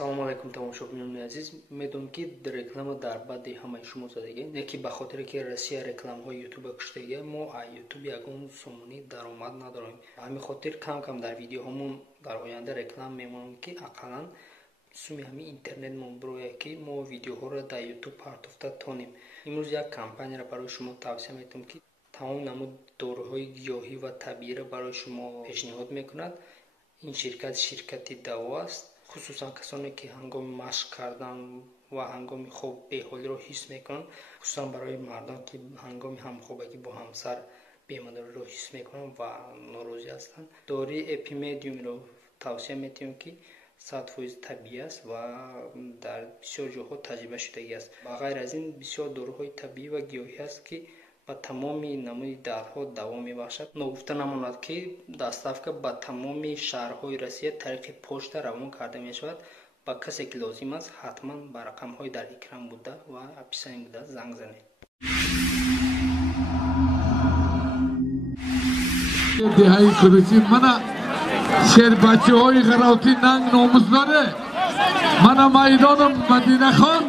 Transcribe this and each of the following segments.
Салому алейкум тамошобинони азиз, медонам ки реклама дар баъди ҳамаи шумо задагӣ, не ки ба хотире ки Россия рекламаҳои YouTube куштагӣ, мо аз YouTube ягон сомонӣ даромад надорем. Ба ҳамин хотир кам дар видеоҳомон дар оянда реклама мемонем ки ақаллан суми ҳамин интернетмон бирояд ки мо видеоҳоро дар YouTube партофта тонем. имрӯз як кампанияро барои шумо тавсия метавонам ки тамом намуд доруҳои гиёҳӣ ва табииро барои шумо пешниҳод мекунад. ин ширкати даво аст. خصوصا کسانی که هنگام مشق کردن و هنگام خواب بی‌حالی رو حس میکنن، خصوصا برای مردان که هنگام همخوابگی با همسر بی‌مادری رو حس میکنن و ناراضی هستند، داروی اپیمدیوم رو توصیه میتونیم که 100% طبیعی است و در بسیار جاها تجربه شدگی است. و غیر از این بسیار داروهای طبیعی و گیاهی است که با تمام نمود دردها دوا میبخشد. نگفته نماند که دستافکا با تمام شهرهای روسیه طریق پشت روان کرده میشود. با کسی که لازم است حتما با رقم‌های در اکران بوده و اپیسانی بوده زنگ زنید. دهایی کردی منا شهر بچه‌های غراتی ننگ ناموزداره منا میدانم مدینه خان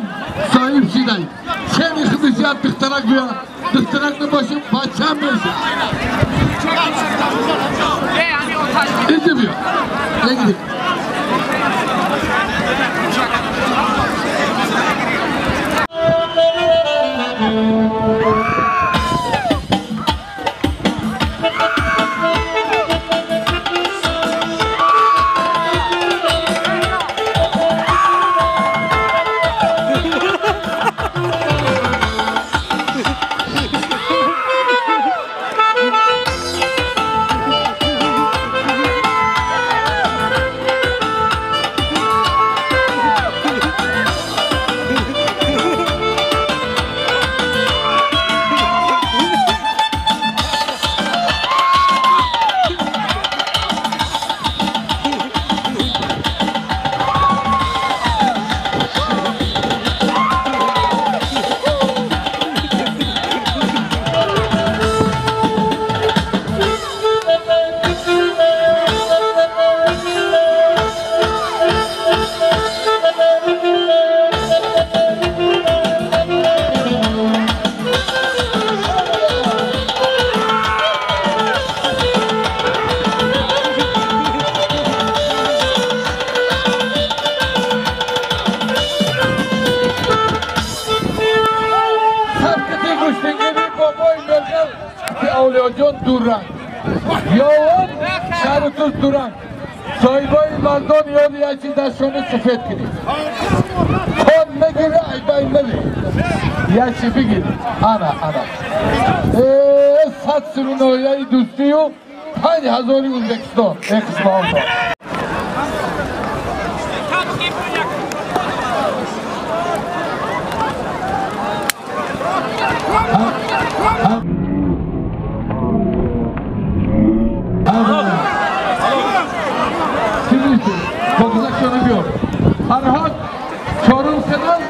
صاحب شدی خیلی خدمت دخترک بیا دخترک نباشیم بچه هم میشه اینجا بیا بگیدی جان دوران یاوان شهرتوز دوران صاحبای مردان یاد یک چیز دستشانه سفید کنید خود نگیره ایبای نده یک چی بگیر انا 100 سرونایه دوستی و 5000 ازبکستان یک قسم آن دار فرهاد چهارم سنان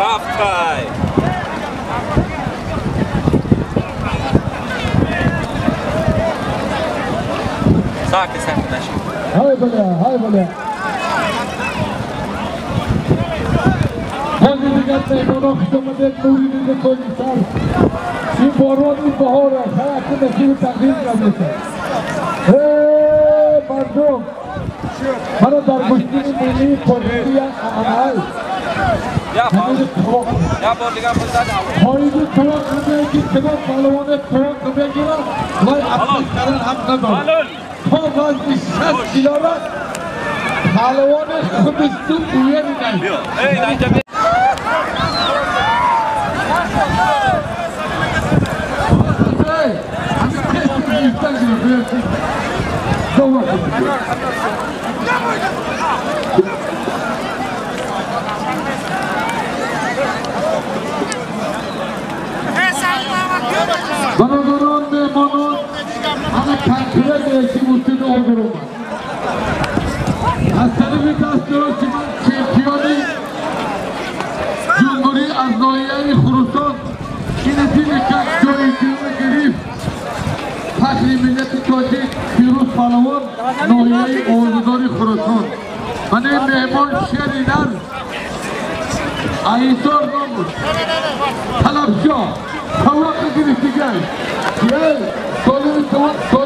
رفتای ساکت نشید های بله بازی دیگر نیمانا خوش آمدید نوری دیده کنی سر این باران این بهار است هر اکت نصیب تقدیم کرده مردم من در گشتین ملی پرسی اعمال یا بار دیگر بزد پاییدی توان نمیه که چنان پهلوان توان نمیگیرن ولی اپنش کردن حق ندارد تا وزنی 60 کیلومتر پهلوان خودستون بویری نید کنکره بیشی موتون آگرو از طریق دستور چمپیونی جمهوری از ناحیه خراسان این تیم که جای تیم گرفت فخر ملت تاجیک پیروز پهلوان ناحیه آزاداری خراسان من مهمان شریدر ایثار نامور طلبشاه توقع گرفتگی یه سالم توقع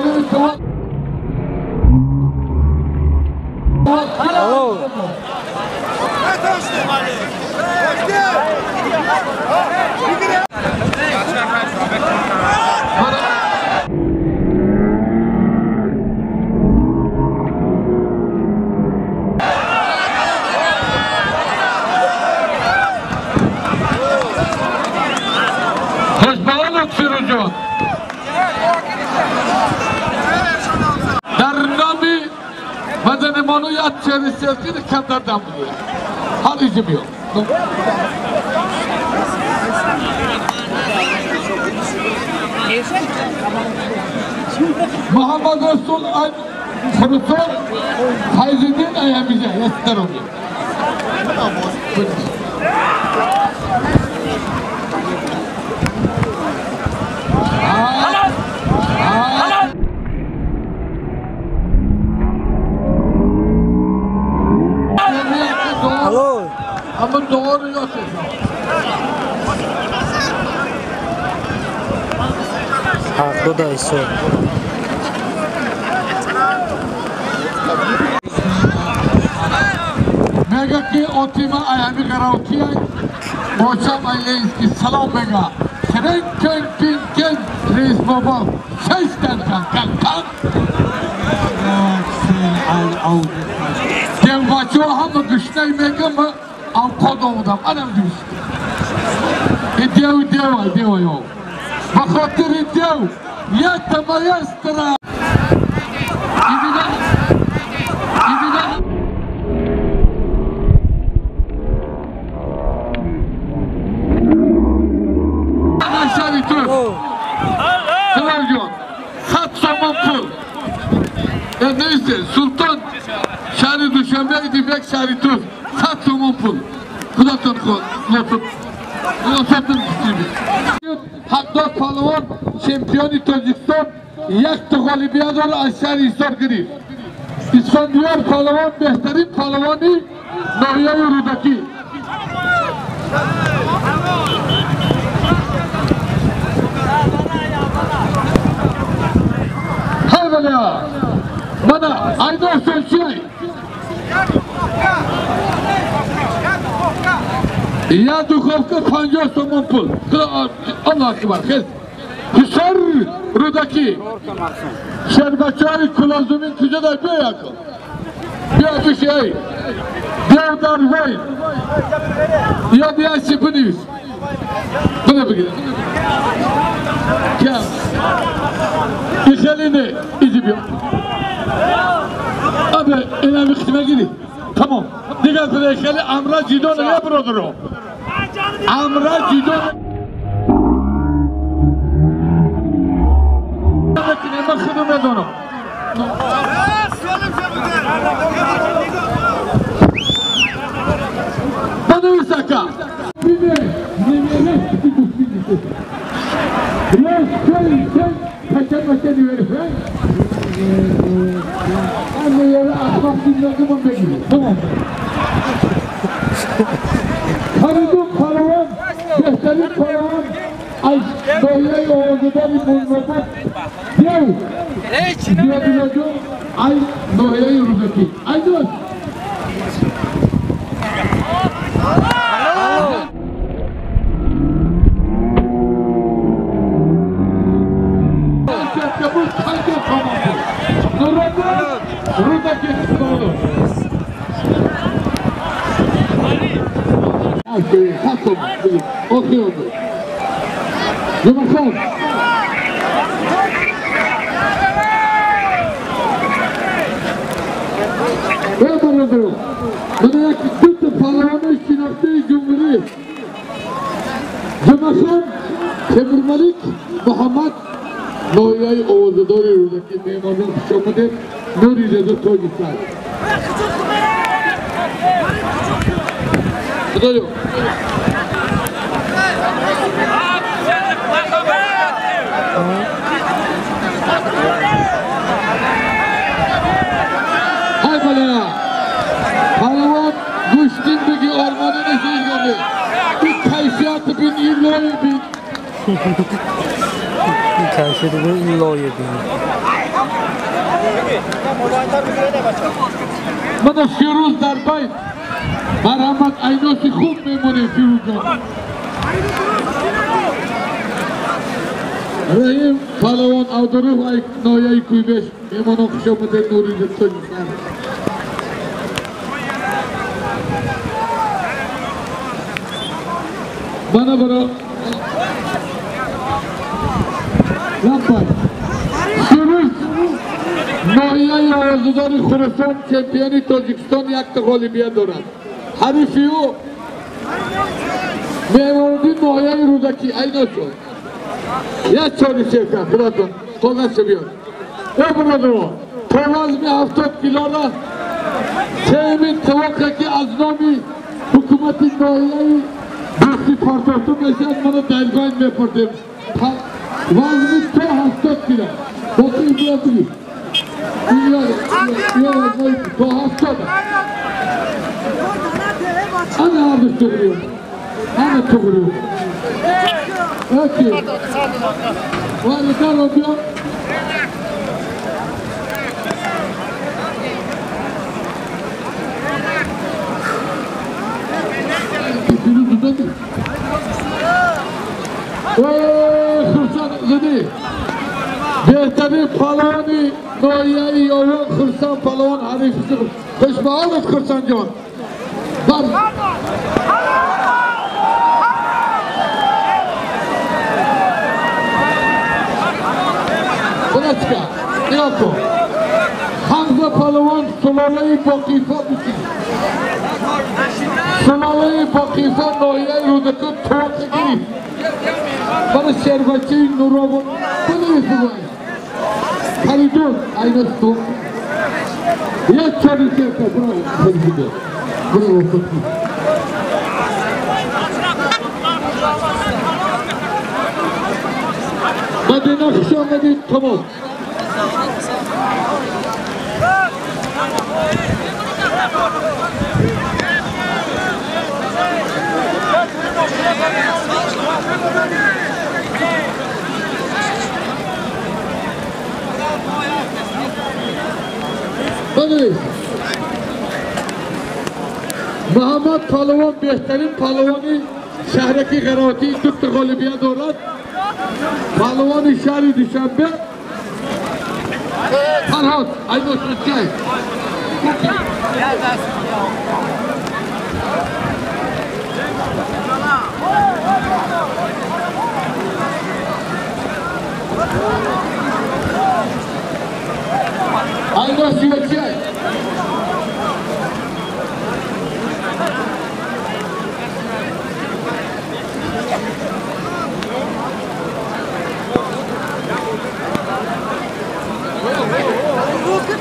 در نامی مدن منو یاد چهره سیاسی رو کم دردم بوده حال ایجا بیاد محمد رسول خراسان فیض‌الدین ایامیزه یسترامی ama doğru yok. Bu da iso. Mega ki otima ayami karauti ay. Moçam aileyski salam mega. Senin köyün reis baba. Sesten kan. Dem vaço hamı düşney mega mı? Am kodumdan anam düştü. Dev yo. Bakhatır dev. Yatta mayastra. İdiler. Aşağı bitir. Sılavcığım. Sat saman pul. Neyse Sultan Şari Düşembe İdibek Şari Tur. Sat saman pul. Kudatan kod. Lotun Hakdar Pahlevan şampiyoni Tacikistan yakti galibiyador Aşar İsar girif. İskandiyar Pahlevan behterin Pahlevanı Nahiye Yurudaki. Hay bana bana ayda söyleyeyim. Ya duhovka 50 somon pul. Allah akbar. Hisar Rudaki. Şerbetçari Kulazumin Kıcaday bir yakın. Bir şey. Bir darvay. Ya bir şipiniz. Buna bir gidelim. Gel. İşelini izliyor. Abi önemli kısma girin. Tamam. Diğer bir Amra Cidon ne brodur o? Amra Cidon. Ne bakıyordum ben onu? Bana ısaka. Bir de ne kaçırmaken yürüfen. Anne yere akmak dinlediğim bekliyor. Tamam. Tanıdım Pahlevan, Behterin Pahlevan, ay böyle Oğuz'da bir bulmamak. Dev. Diyebileceğim, ay Nohya Yurudaki. Ay dost. Rudaki doğru. Aferin, hakkım. Okuyordu. Yumuşak. Ve barındırım. Buna yakıttı Pahlevan'ı şinaftığı Cumhuriyet. Yumuşak, Temur Malik, Muhammed نوعی آوازداری رو که میمانون خوش آمده نوری رضا تاجی سر خدایو های بله پهلوان گوشتین بگی آرمانه نشید گمه این کیفیت بین این لایه بین این کیفیت بین این لایه بین من فیروز در بیت مرحمت عیناسی خوب میمونه فیروز جان رحیم پهلوان اودروف نایه کویبش میمانم خوش آمده نوری رسول سر بنا برا لپای فیروز نایه آوازداری خراسان چمپیونی تاجیکستان یک تا غالبیت دارد حریفی او میماندی نایه رودکی اینا شد یک چاری شرکت براتون کاغذ بیاد ای برادران تا وزن 70 کیلو را سهمین توقع که از نامی حکومت نایه دوستی پارتاتون نشد منو دلگاه میپردیم وزن تا 70 کیلو باقی بیاد بگید تا 70 انا عرض تغريب انا تغريب اوكي وانا جرب يوم خرسان زدی بهترین پهلوانی نایه‌ای یاور خرسان پهلوان حریف خوش به حالت خرسان جان Bırakka, Yako, Hamza Palavan Sulaleyi Bakifa bitti. Sulaleyi Bakifa Noya'yı Rudak'ı tuğatı girip. Bana şerbetçiyi Nurav'ın bunu yapıyor. Halidun, aynı tuğ. Ya çarı şerka, bravo, Halidun. Bravo, Fatih. Madina Hüsamedi tamam. Hadi. Muhammed Palavan behterin Palavanı şehreki Garati tuttu galibiye doğrat. Pahlavani şehri Düşenbe Farhat Aydos Rıkkay Aydos Rıkkay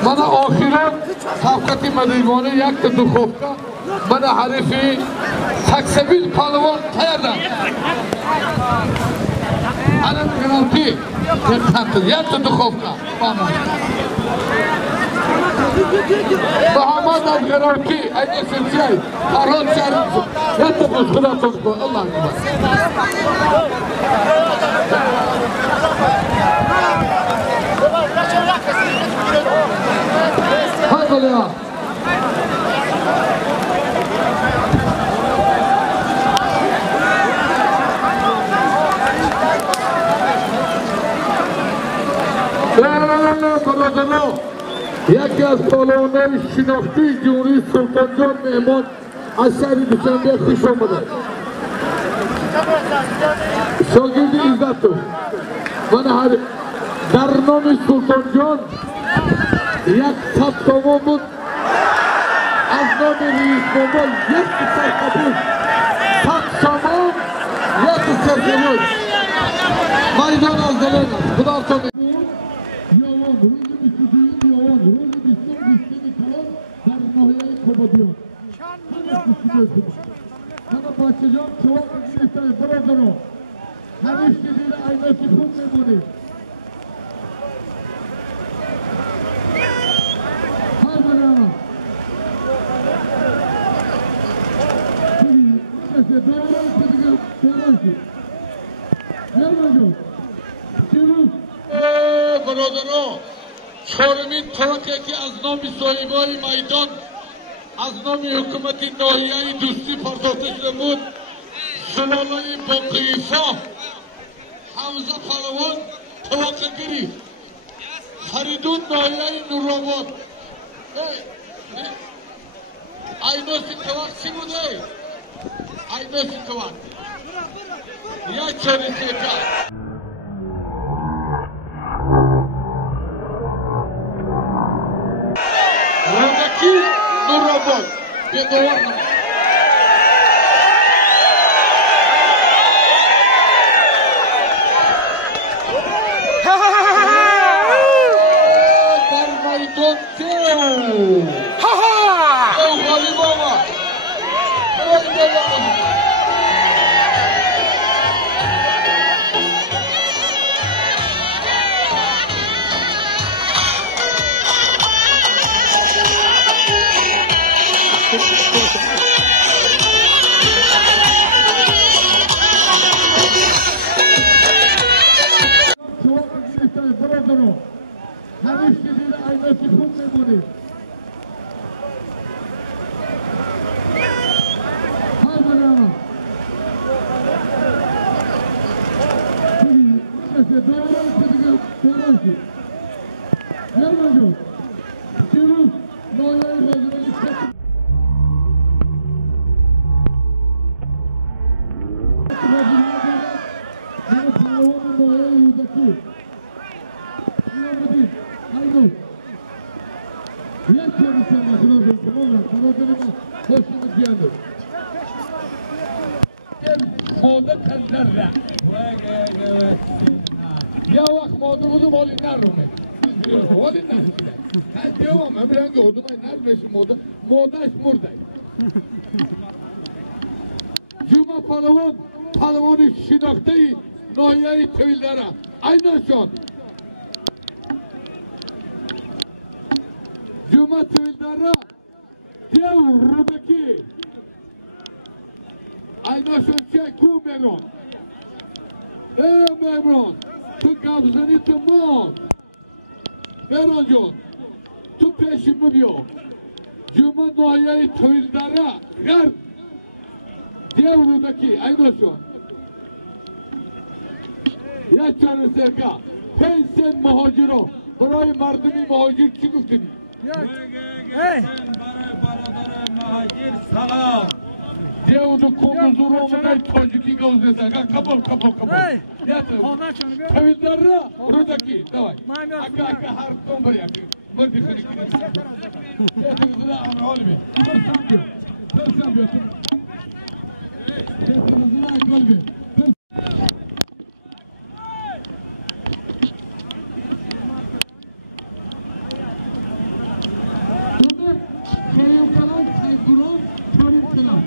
Bana ahiret Tavkati Medivane yaktı Dukhovka Bana harifi Saksebil Palavan Tayardan Anam Garanti yaktı Dukhovka Muhammed Al-Garanti Aynı Sülsiyay Arhan Şerif yaktı Kuzgula Kuzgula Allah'ın Hadi ya. یکی از پهلوانان شناختی جمهوری سلطان جان مهمان از شهر دوشنبه خوش آمده شاگرد عزتو من در نام سلطان جان یک تمام بود از نام رئیس جمهور یک سرکوب تمام یک سرکوب میدان از دلن خدا کنه یوان روز 22 یوان روز 20 کلان در ناحیه کبادیان من بچه جان چواق گرفتن برادران همیشه دیده عیناتی خوب میمونید های برای دوران که دیگه دوران شد یرمان جان چیروز برادران چهارمین طرقی که از نام صاحبای میدان از نام حکومت ناحیه دوستی پرداخته شده بود سوالای با قیفا حمزه پهلوان طبقه گرفت فریدون ناحیه نورآباد عیناسی طبق چی بوده؟ عیناسی طبق یک چریسی که رونقی نورآباد بیدوار نمید همیشه دیده عیناتی خوب میمونید های برای دوران که دیگه دوران شد یرمان جان چیروز ناحیه غازی‌آبادی من پهلوان ناحیه رودکی Haydi. Yeter inşallah Kılavuz'un hoşuma geldi. Moda kantarla. Ya vak moda budu olinler rume. Olinler. Devam emrengi oduma nermesin moda. Moda iş burada. Cuma Palavan'ı şinaktayı nahiye-i köylere. Aynen şu an. Cuma Tüvildara Devrudaki Aynaşon Çeku Meron Meron Tu kabzını tımon Meron John Tu peşimi biyo Cuma Nohaya'yı Tüvildara Gar Devrudaki Aynaşon Yaşarı Serka Pensen muhaciro Burayı mardumi muhacir çıkıktın Sen برای برادر مهاجر سلام Devdu kumuzurumuna Taciki gavzesa kabul Tevildarra Rudaki davay Akka har tombar yapıyor Mırdı kırık Tetilizine amra olmuyor Tırsan diyor Tetilizine kalbi Kayıkalan, Kayguron, Çorum Kılan.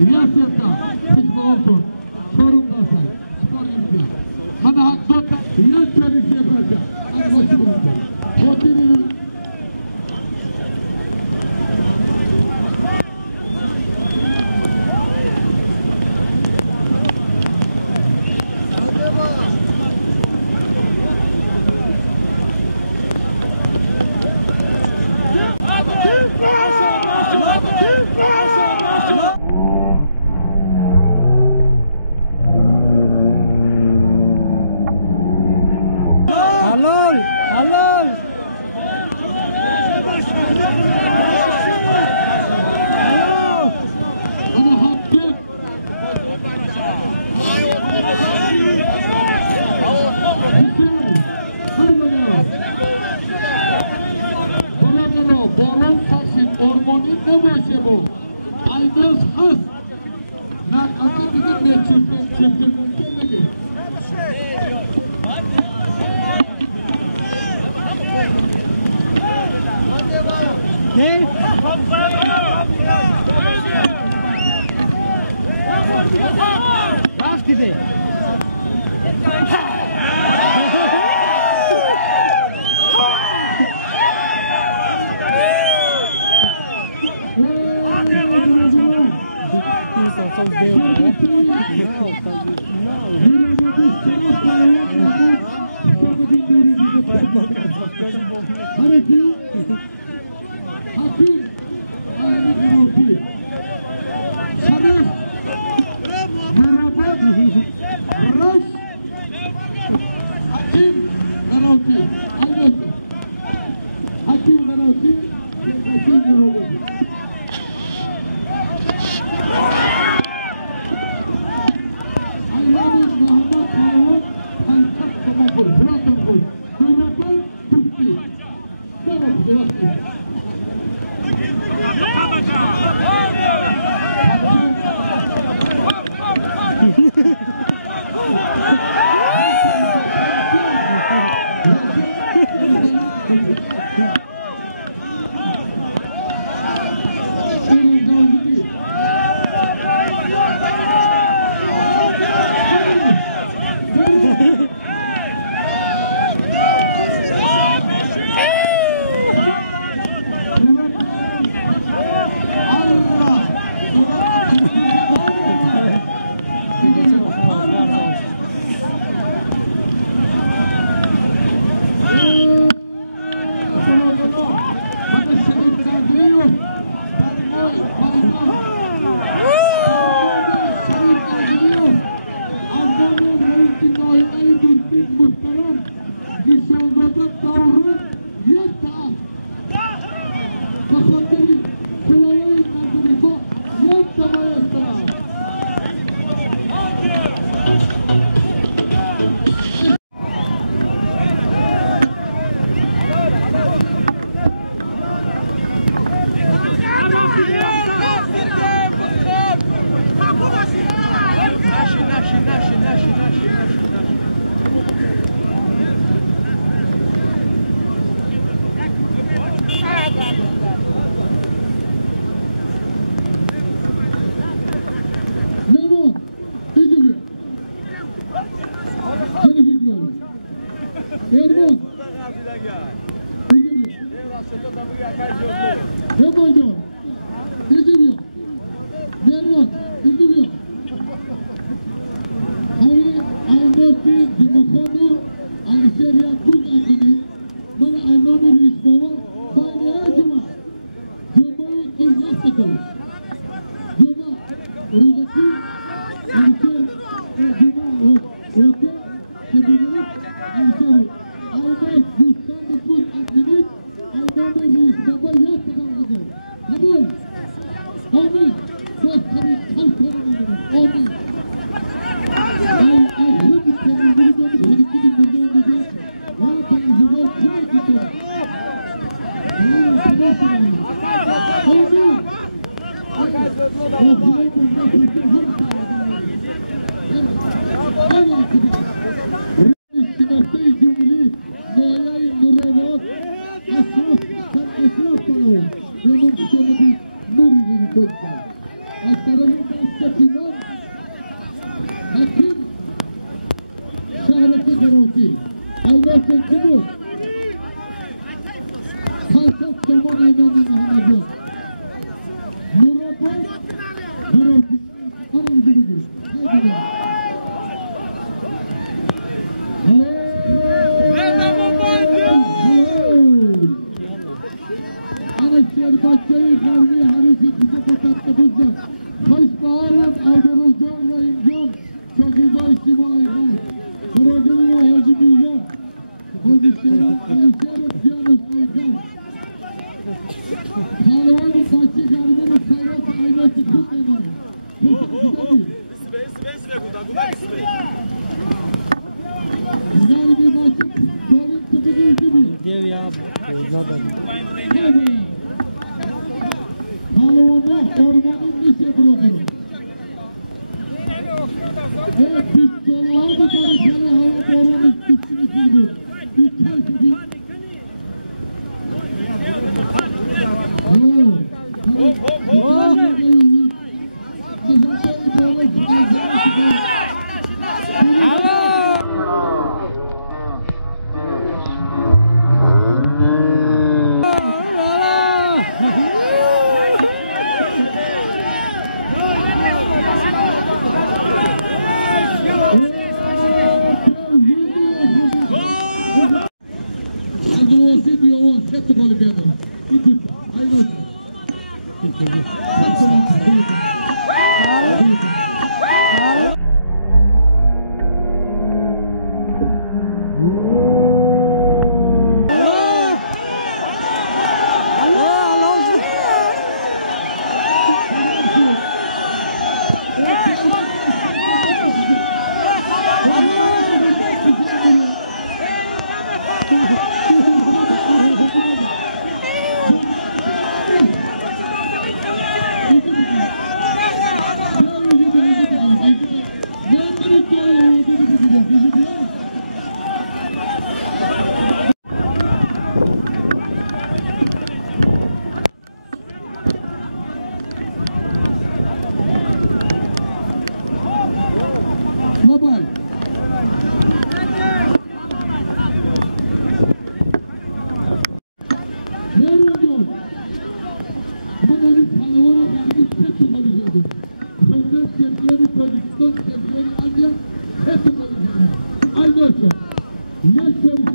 Yasyaka, Kışma Olsun, Çorum Dasay, Spor İmkan. Bana Hakdota, Yasyaka bir şey yapacak. Hadi başı bulundu. Kotini. Halal, halal. Ana hakkı. Hüseyin, hadi bakalım. Boran saçın, ormonin ne başı bu? Aydos has. Nakati bir gün çiftin mümkün değil. Ne? Raf gibi.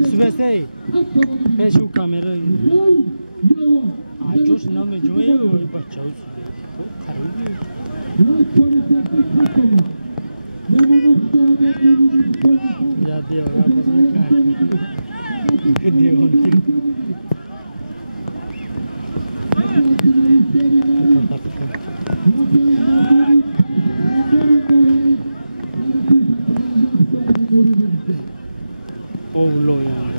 Svesei, vezi o cameră. Ajos n-am jo e bachau. Ya de ahora pues no cae. De onde. Oh loyang.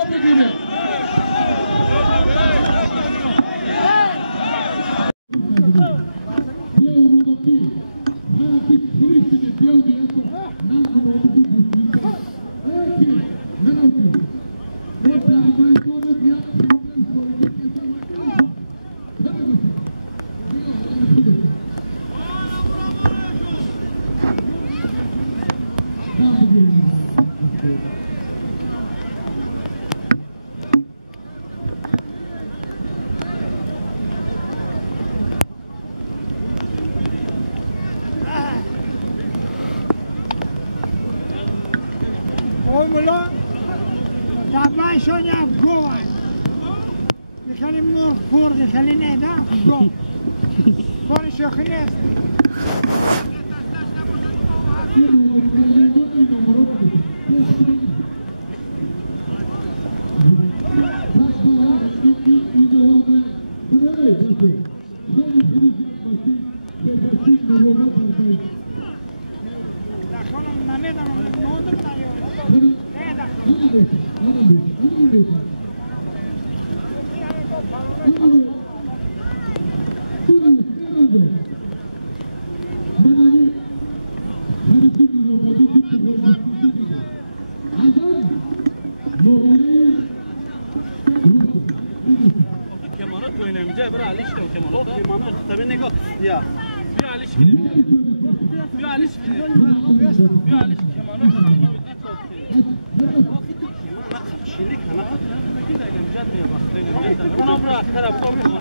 بگیره. Oğlum, tabanşon ya govan. Mikhali mor por, mikhali ne da go. Koni şokine. Kemanı oynamayacak, bırak Ali işte o kemanı. Kemanı tabii ne kadar ya. Bir Ali şikili. Bir Ali şikili. Bir Ali şikili kemanı. Şimdi kana. Bir de oynamayacak mı ya bak. Kana bırak, taraf koymuş.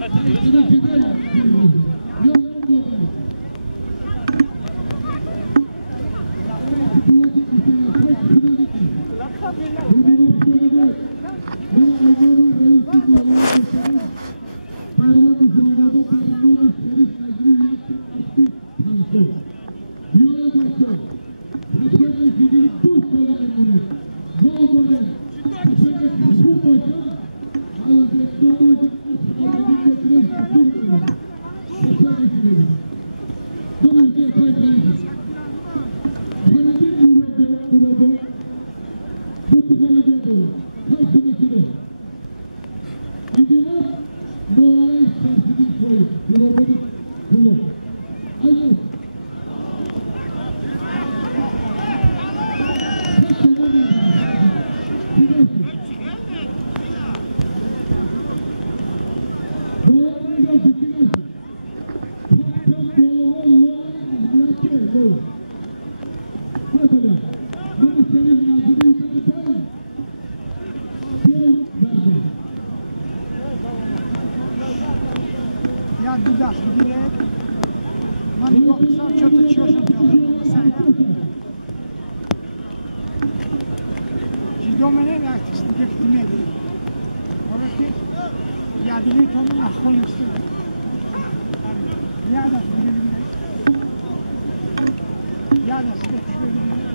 Ya dudak direkt. Man yoksa çatı çözüm. Cidomene de artık stiket dinledi. Orası ya biri tomu ahkol işte. Ya da dinle. Ya da stiket dinle.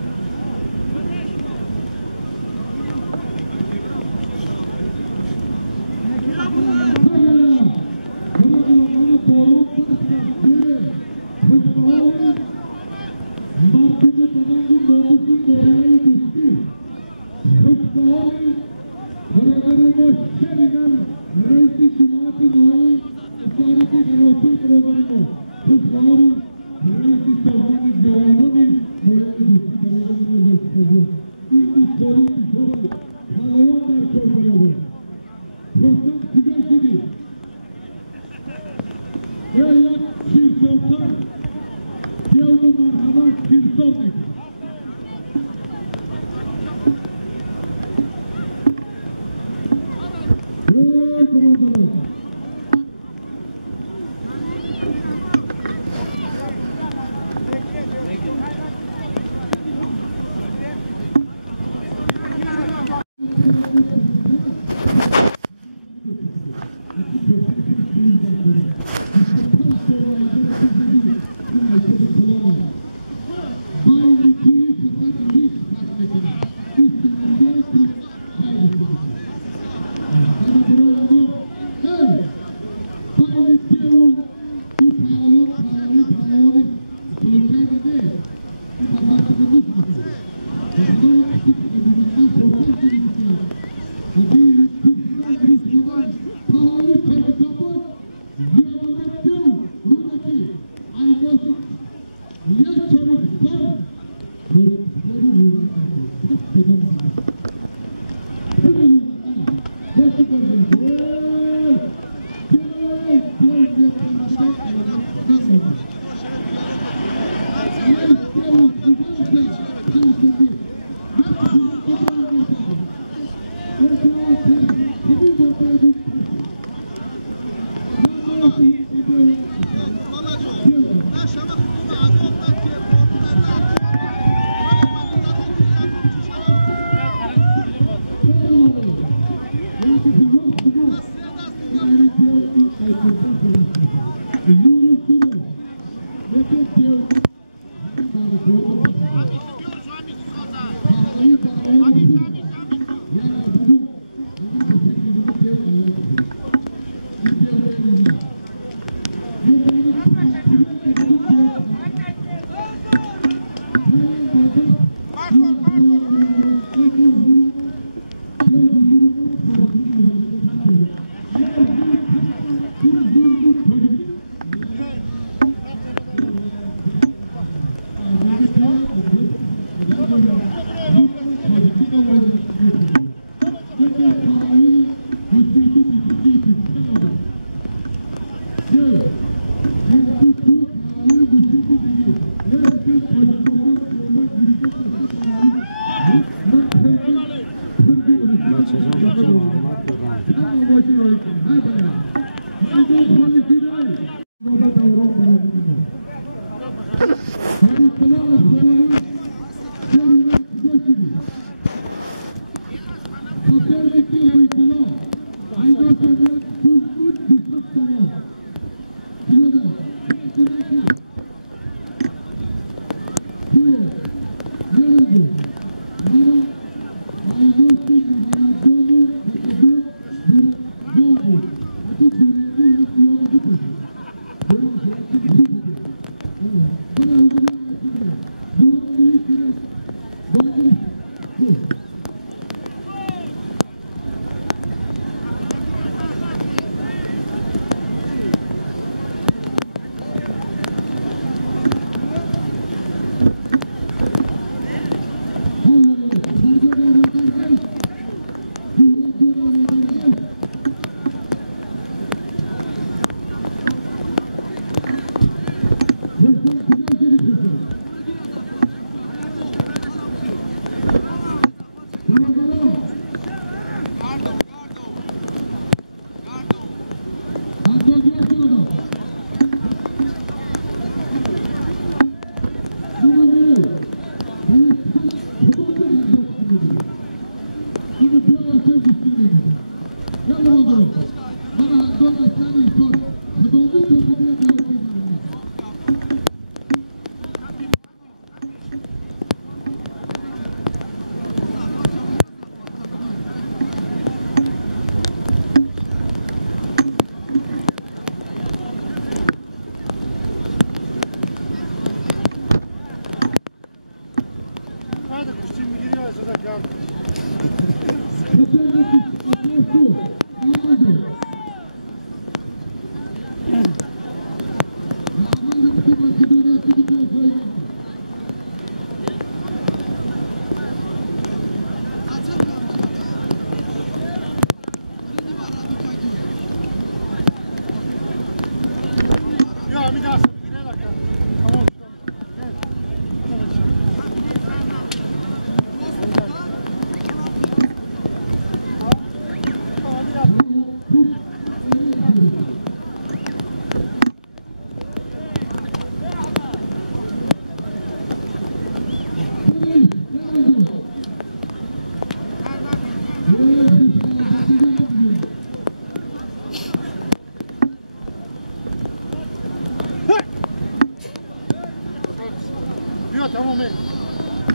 Tamam bey.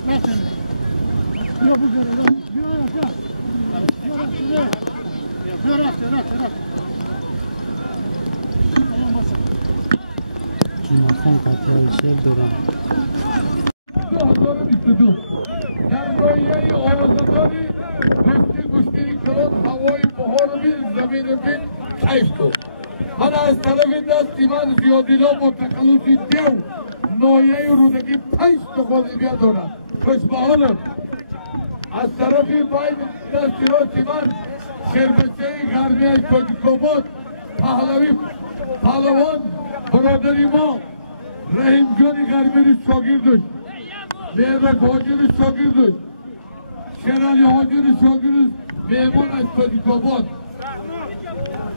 Bak sen. Yok bu göre. Yok yok. Yok. Tamam bas. Cumhurbaşkanı katılır şey duran. Doğru istedim. Yani böyle oğuzları, Mesut Kuşki'nin kalan زمین بین کیف تو من از طرف دستی من زیادیلا متخلصی دیو نایه رودگی 5 تا غالبیه دارد خوشبحالم از طرف باید دستی راستی من شربچه غربی تاجیک‌آباد پهلوان برادری ما رحیم جان غربی شاگرد داشت مهرک حاجر شاگرد داشت شرعلی حاجر شاگرد مهمان از تاجیک‌آباد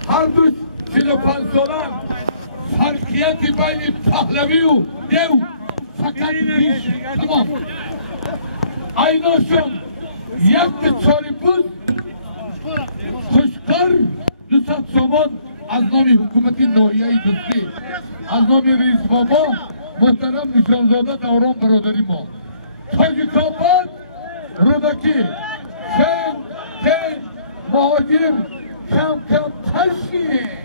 هر دو 45 سالان فرقیت بین پهلوی و دیو فقط پیش تمام ایناشون یک چاری بود خوشکار 200 سامان از نام حکومتی ناحیه دوستی از نام رئیس بابا محترم نشانزاده دوران برادری ما تاجیک‌آباد رودکی خیلی مهاجر کم تشکیه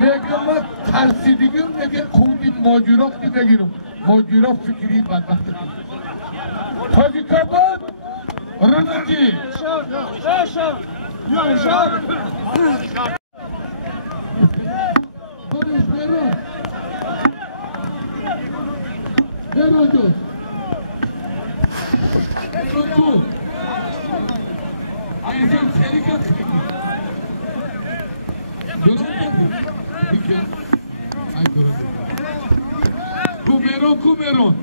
میگم من ترسیدگیم میگه خودی ماجرات نگیرم ماجرات فکری بدبخت کنم تاجیک‌آباد رودکی برون جوز Ayşem seni kaçırdı. Görün peki. Ay görün. Kumeron.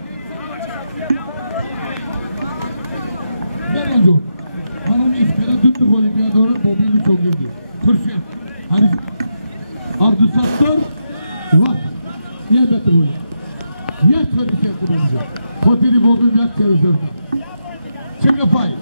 Görün jo. Bana iskele tuttu olimpiyatlara bobini çok girdi. Kurşun. Hani Abdüsattar vah. Niye betti bu? Niye çocuk şey kullanacak? Hoteli bobim yak kere zırda. Çünkü fay.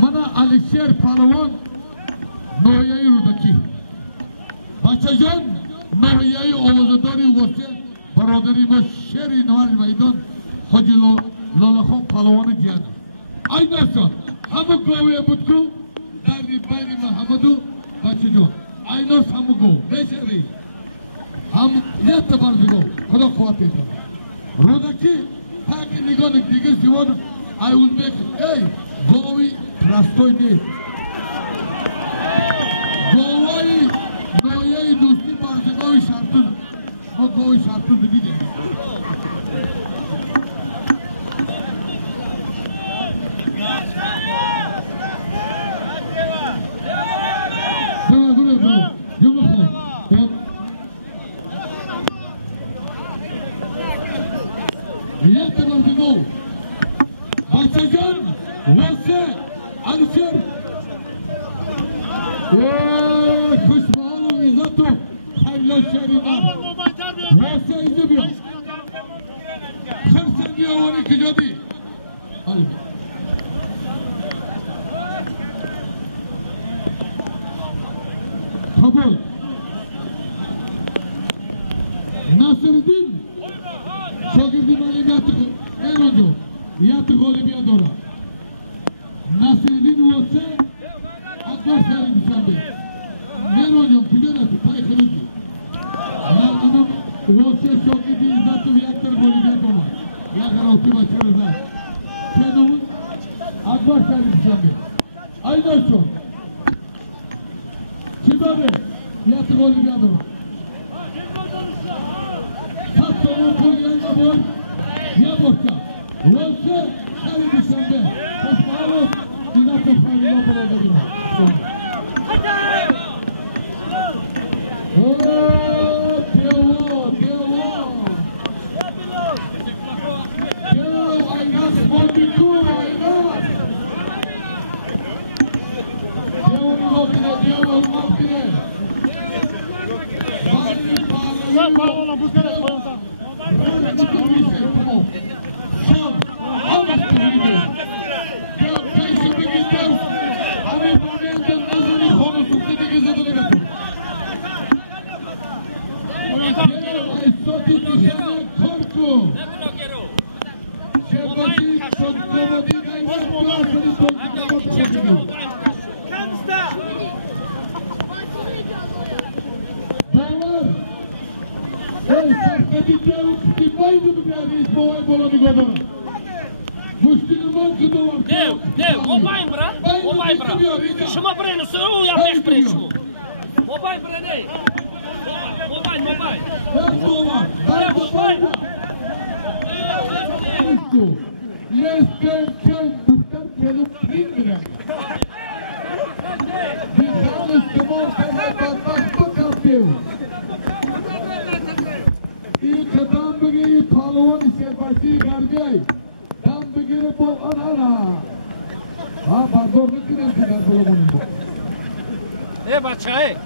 Mana Alisher Palawan Noyayı Rudaki Bachajan Noyayı Ovazadari Vose Baradari ma Şeri Noal Meydan Hacı Lolakon Palawan'ı cihanı Aynarsan Hamu Gaviye Butku Dari Bari Mahamadu Bachajan Aynars Hamu Gav Neşeri Ham Yatta Barzi Gav Kuda Kuat Etan Rudaki Taki Niganik Digir Zivan I will make hey Govi Prastoy değil. Govi Noyayı dostu parça Govi şartın. O Govi şartın dedi değil. Tamam dur. Yumuşak. Yattı bazı Govi. Bachajan Vase Alisher Kuşbağalı İzzat'ı Hayla Şeri'den Vase İzliyor Kırsen diye 12 jadi Hadi Kabul Nasreddin Şagirdi Maliyatı En önce Yatı Olimpiyatlara Nasreddin olsa Akbar Selim Şambe Ben hocam Fidanatı Tay Kılıcı Anam olsa Şoketi İzzatı Yatı Olimpiyatlara Yakar olsa başarıza Kenumun Akbar Selim Şambe Aynen son Çidane Yatı Olimpiyatlara Tatlı'nın kılgıyan kabul Ya boşça Olsa Selim Şambe Kuşbağalı İzzatı Faylı'na bulabilirim Deus, Şuma breno, o yapmış breno. Mobile breno. Mobile. Bachai.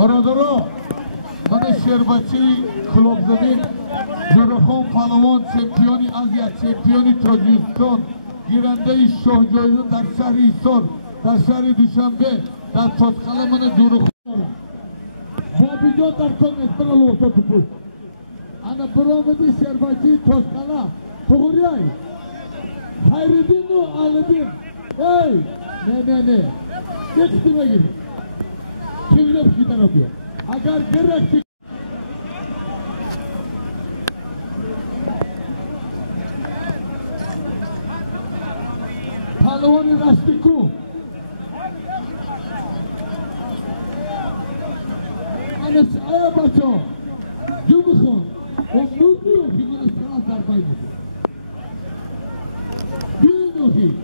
برادرها من شربچی کلوب زمین زورخان پهلوان چمپیونی آسیا چمپیونی تاجیکستان گیرنده شاهجویان در شهر ایسار در شهر دوشنبه در تاسقله من زورخان بابیجان در کن اسپنا لوسا توپوش انا برامدی شربچی تاسقله توغریای خیردین و آلدین ey ne geçtiğime gibi kimle bir şeyden okuyor agar gerekti Palovani Rastiku Anas aya bacho Yumukon o mutluyum ki bana sınav darbaydı Bilmiyor ki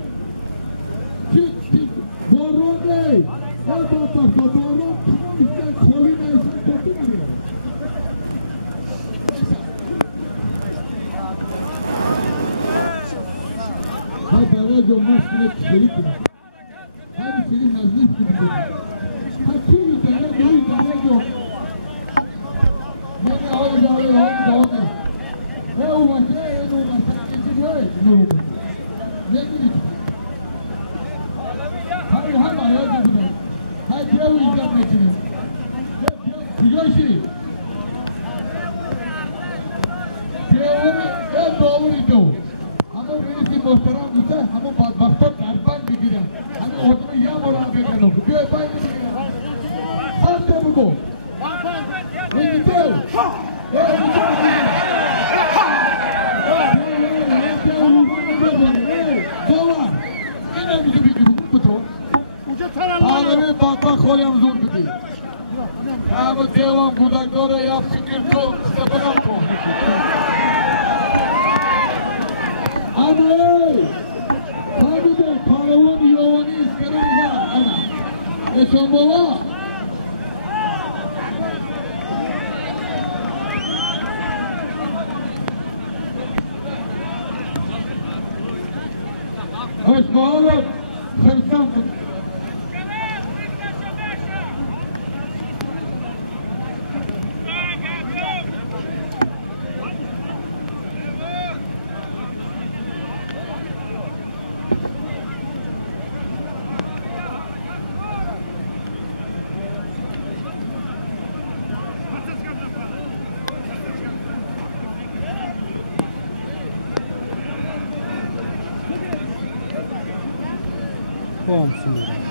Boron ne? Her batakta boron işte koluna insan kurtulmuyor. Ha bana görmezsine kişilik mi? Her seni mezun gibi. Ha kimi tane değil tane yok. Ne olacak? Ne olacak? Ne Hayır ayağa kalkın. Hayır pilavı izlenmekini. Biliyorsun. Pilavı en doğruydu. Ama birisi muhterem ise ama bakta karpan gidiyor. Hani odunu yağmur ağabeyken oku. Bir efendim hatta mı bu? Ne gidiyor? Ağabey bakmak koyam zor dedi. Ama devam kudaklara ya fikir çok sebebi çok. Ama tabi de Palawan Yovani iskeramda ana. Eşambola. Hoş bağlı. Sırsan. Komşular.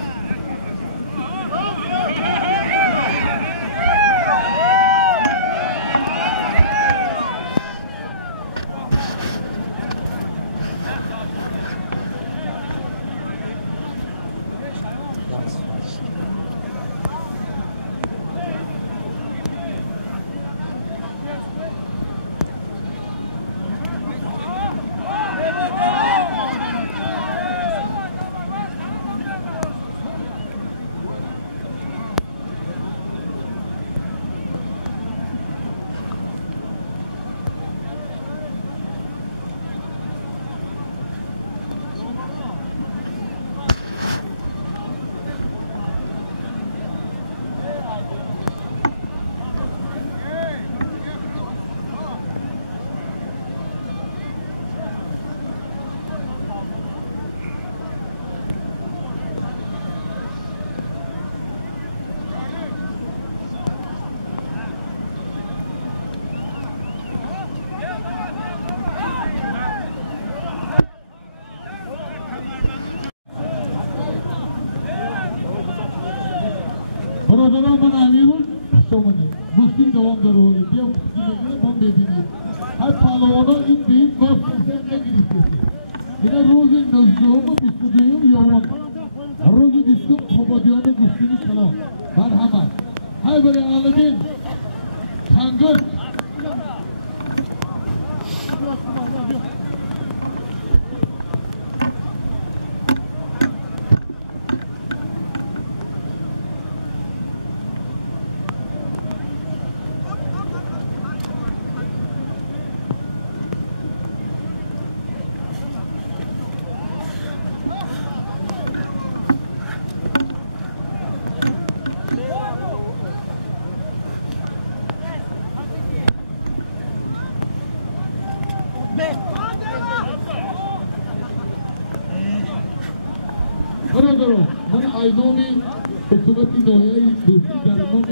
Programın amirun şovunu. Muslim devam darığı diye Muslimleri bombe edildi. Her Palawan'a indiyip Mosfet'e girişti. Yine Rozin Nazlıoğlu istediğim yoğun. Rozin istim Kobadiyonu güçlünü çalan. Merhamet. Hay böyle ağladın. Kangır. ایدونی حکومتی ناحیه دوستی در نام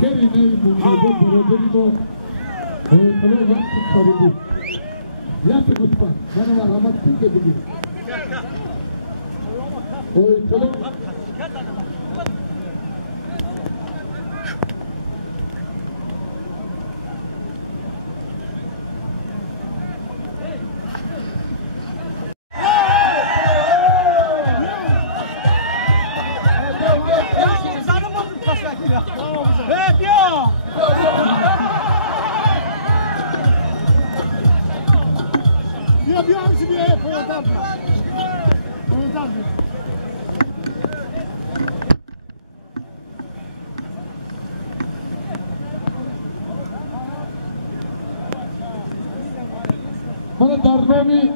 شهر نو موناباد برادری ما و اطلاع وقت کاری بود یک خطبان من مرحمت کنید بگیر و اطلاع بیا همیشه بیا پایدار بیا پایدار بیا من در نام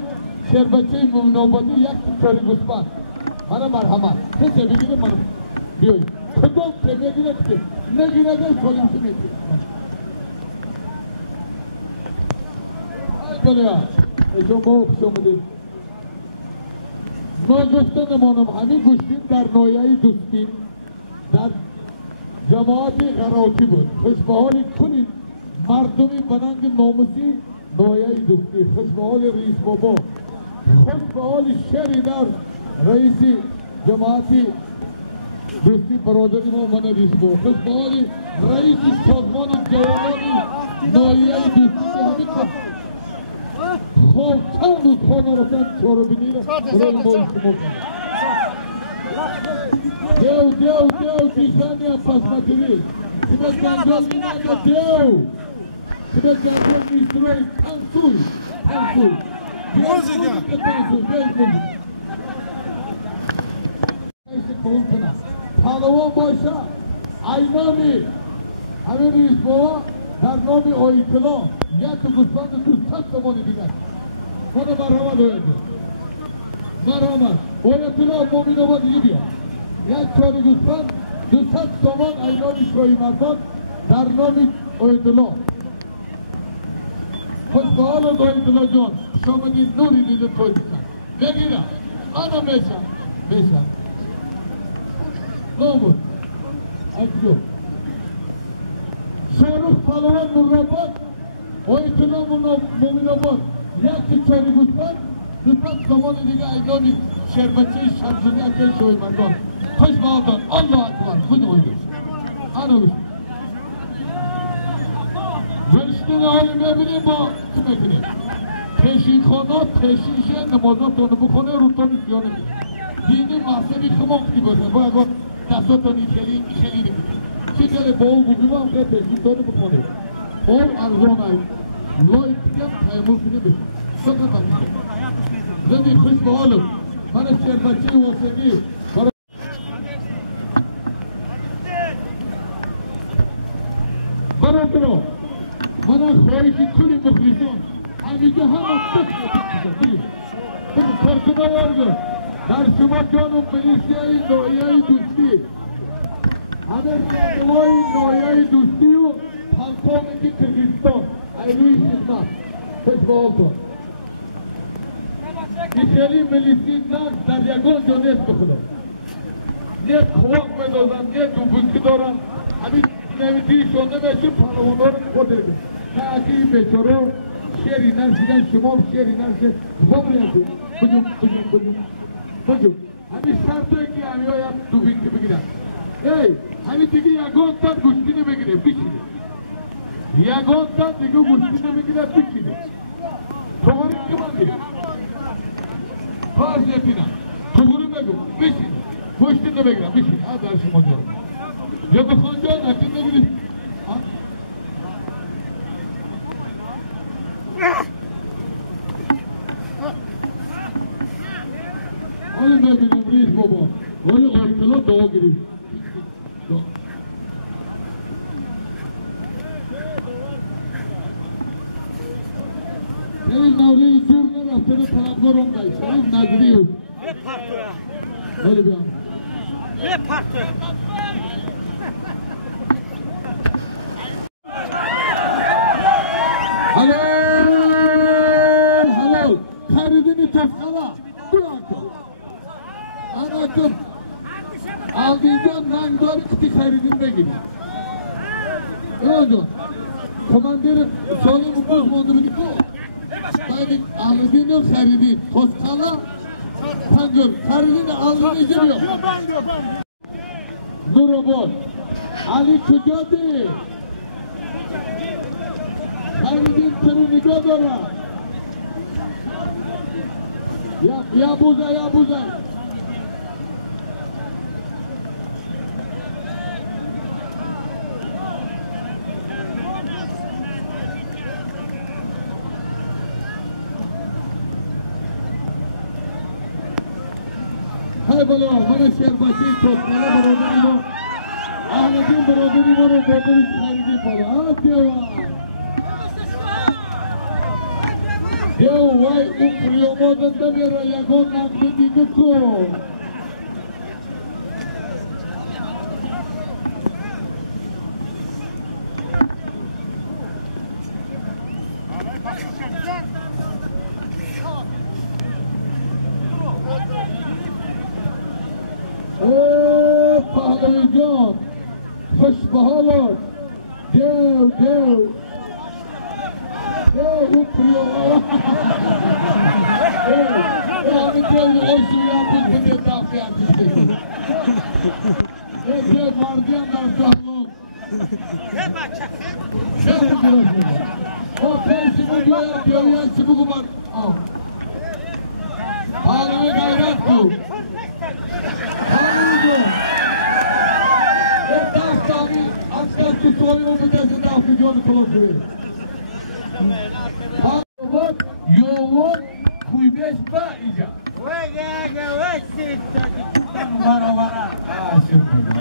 شهربچه مونابادی یک کاری گفتم من مرحمت کسی بگیره من بیایی کدام که بگیره که نگیره اگر کنیم که میگیره بله شما خوش آمدید ما گفتن مانم همین گوشتیم در نایه دوستی در جماعت غراتی بود خوش به حال کنیم مردمی بننگ ناموسی نایه دوستی خوش به حال رئیس بابا خوش به حال شهری در رئیس جماعتی دوستی برادری ما من رئیس بابا خوش به حال رئیس سازمان جوانانی نایه دوستی همین خب چند روز خانه رفتن چاره بینیره برای ما استماع کنم دیو دیشانی هم پس مطلی کمه جنجال مینده دیو کمه جنجال میستروی تنسوی موزیکا پهلوان باشه اینامی همین رئیس بابا در نام آیتلا یک گوسفند تو 100 تومانی دیگر من مرحمت باید مرحمت آیتلا مومین آباد دیگه بیا یک چاری گوسفند 200 تومان اینامی شاهی مردان در نام آیتلا خوش به حال آیتلا جان شما دید نوری دیده تویستی بگیرم انا میشم نامون اکیو شارخ پهلوان مرابط آیتلا مومین آباد یک چاری گوسفند 200 تومان دیگه ایدامی شربچه شمسونی اکیل شوی مردان خوش به حال دان الله اکبر خود اویدش انا بشت ورشتون هایی میبینیم با چی میکنیم پیشین خانه پیشینشه نمازات تانو بخونه رو تانی سیانه دینی محصبی خماقی بزن باید با دستاتانی خیلی نکنیم چی داره با او بگیم هم که پیشین تانو بخونه او ارزان های لای بگم تایمون کنه بشن شکر بکنیم زنی خوش به حالم من شربچه واسگی برادران من خواهشی کلی مخلصان همیشه همه بکنیم کارکنه وارده در شما جانم ملیسیای نایه دوستی همه خانوای نایه دوستی و پلتانگی کرگیزستان ایلوی خدمت خوش به حال کن این خیلی ملیسی نقص در یگان جا نیست بخودم نه خواه بدازم نه دوبوزکی دارم همین نمیتی شده میشه پهلوان ها رو خود رده نه اگه این بیچاره شعری نرسیدن شما شعری نرسید زبان میاد بجم همین شرطه که همی های دوبوزکی بگیرن همین دیگه یگان تن گوشتی نمیگیره بشینه یگان تن دیگه گوشتی نمیگیره بشینه تومانی که من دیگه پاس یتینم تومانی بگو بشینه گوشتی نمیگیره بشینه ها در شما جارم یا بخوان جان اکید نگیرید حالا نبینیم ریز بابا ولی آیتلا دعا گیریم شریف نوری زور نرفتن طرفدارم بای شریف نظریو ولی بیان حلال خریدینی تفخلا بیان کن انا کم aldığında nanglar kiti xaridini begini. Öyle. Komanderim sonra bu boz mondu ko. Baynik aldığında xaridi Toskala Tangır xaridini aldığında geliyor. Nurobol Ali Kujadi xaridin tırını gödora. Ya buzay. Hay bala, bana şerbeti Toskala broderi mo. Ahmet'in broderi mo broderi xaridi bala. Ha deva. Dev vay upriyomodanda vera yagon nakli diguko. Pahlavijon, xushbaholar, dev. upriyomodanda. Abi dev oşu yapın bu diye tavsiye etmiştim. Dev vardiyanlar sahlon. O pensimu diyor ya çibuku bak. Halini gayret bu. Halini Etraftanı askersi soyunu müddetinde afiyonu kılıcı. Bak yoğun kuybeş ba ica.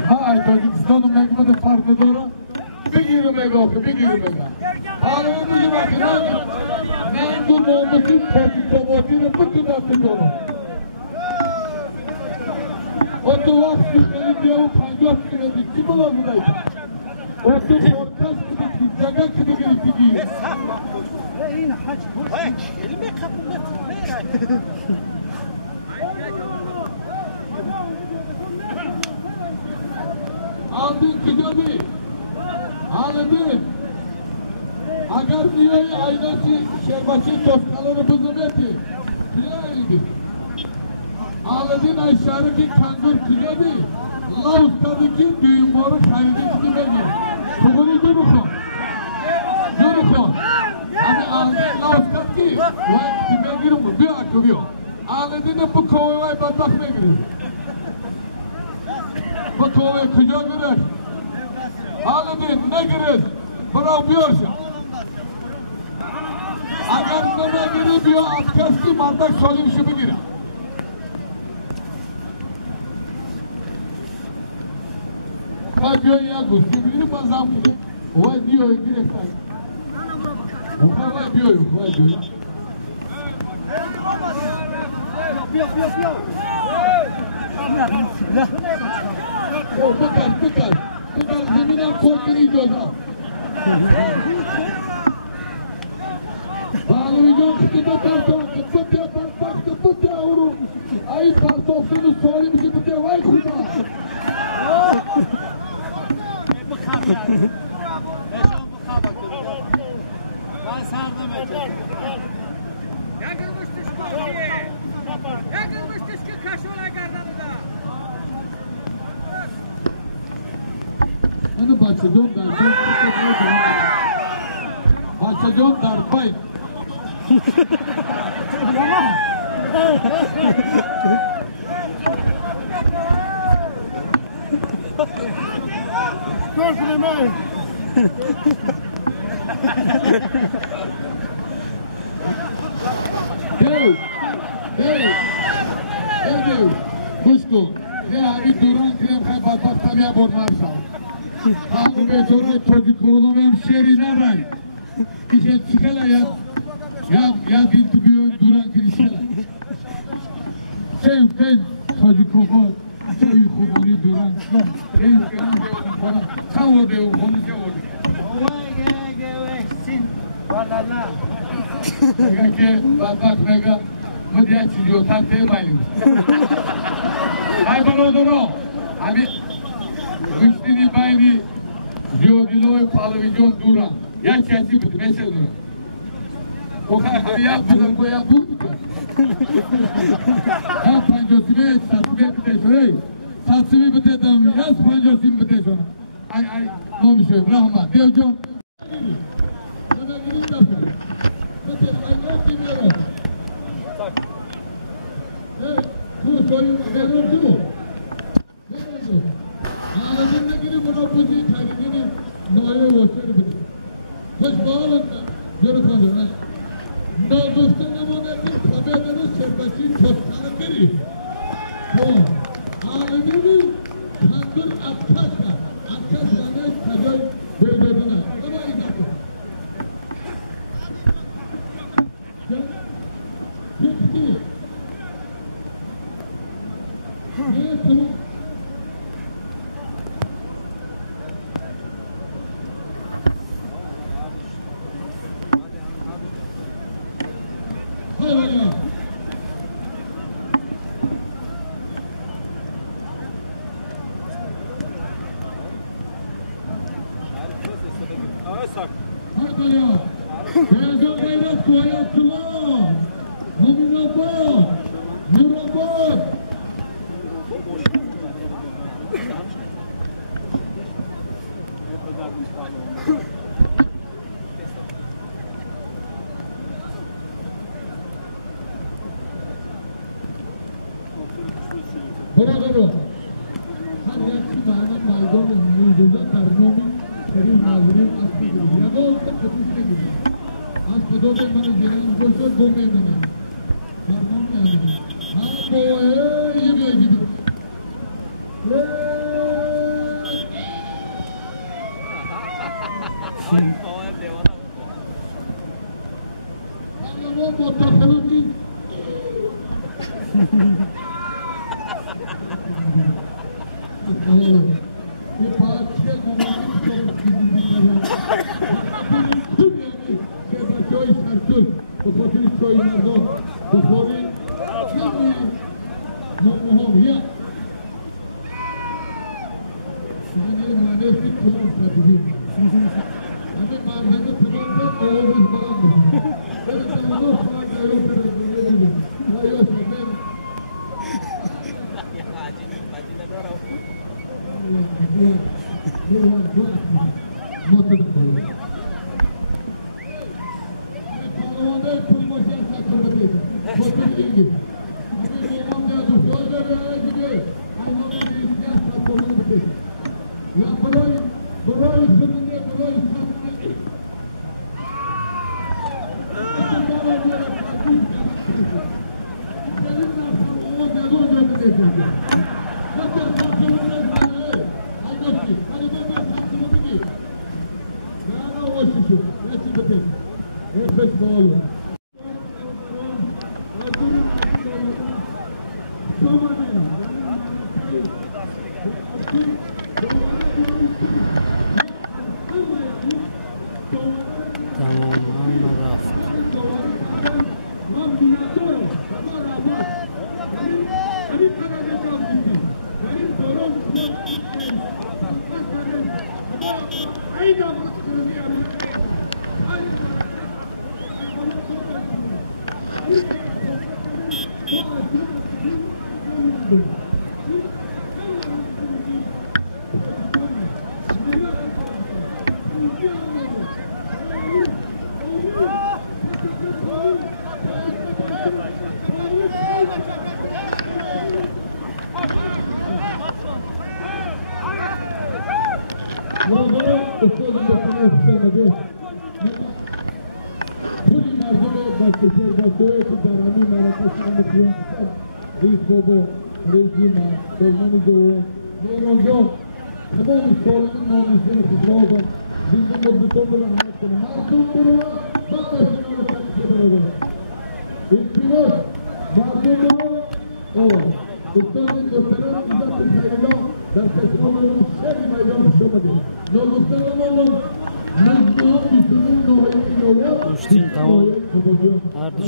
Hay Tacikistan'ın mekmede farklı doğru. Bir girmek oku. Halini bu gibi akıdan mendur olmasın Tacikistan'ı bütün attık onu. Oto vakti benim diyelim 50 senedir kim olur buradaydı? Oto korkaz kıdık, cagan kıdık değil. Elime kapımda Aldın gidiyordu. Aldın. Agar dünyayı aynası şerbaçın Toskaları buzumeti. Bilaydı. Aldın aşağıdaki kangur gidiyordu. Laos'taki düğün boru xaridi gitmedi. Tuğunu durukon. Hani aldın Laos'taki vay gitmegirim bu. Bir akılıyor. Aldın bu kovay batmak ne girir? Bu kovay kıca girer. Aldın ne girer? Bırakmıyorsun. Agar ne girir diyor atkeski bardak solim şibi girer. Diyor ya Gustin'ini bazam mı? O diyor direkt say. O kadar diyor. Yapıyor. O bakar. Zeminen korkunu gidiyor. Bağlayacağım kıtıda partak, kıtıda yavrum. Ay partoksunu sorayım ki bu de vay kuda. Bu kamera. Eşon bu kabakır. Ben sardım edeceğim. Yakılmıştır ki kaşola gardanda. Onu bahçecan darpayın. Görsün emeği. Hey. Kuşku. Ne abi duran krem bataktan ya bormarsa. Abi betore çocuk oğlum hemşeri naray. İşte çıkala ya binti bir duran krişela. Sen çocuk oğlum. Şey kubuni duran. En grande falan. Sağ de o konuşa olur. Sin. Valala. Peki batak mega müddet çiziyor. Taktiği bayılır. Hay bana doğru. Abi Kıştini bayni Ziyodiloy Palevizyon Duran. Ya kesi bu, mesela Duran. O kadar yaptılar, bu yapıldı. Ha pancosine, satsime biteşore. Satsime biteşore, yaz pancosine biteşore. Ay, nomişe, rahmat. Devcan. Bana gidin yapın. Bakın, annem dinliyorlar. Bu soyun verildi mi? Verildi. Ağzındakini buna buzi takımını noya olsaydı. Hoş bağlı görüp alıyorlar. Namus'tan amanatın haberleri çekmesi koşkanı verir. Bu ağzını tandır atlarsa, atlarsanız kadar devletine. Ama izahı. Tuttu. Niye tamam? Bravo. Her yakın bağlı malzeme mülküde karnımın serin hazırın aslında. Ya da olsa kapışta gibi. Aslında da malzemenin gözler bombayla. Karnım yani. Ha boğaya iyi gibi. Karnımın motorlarım değil. Bu partiye konuğun çok köy sartır. Bu potun soyunlarda bu potun muhum ya. Şimdi manesi kulağım sartır. Hani mağazada kulağımda oğlumuz falan mı? Ben sana falan görüyorum. Hayır sen. Tamam. Artık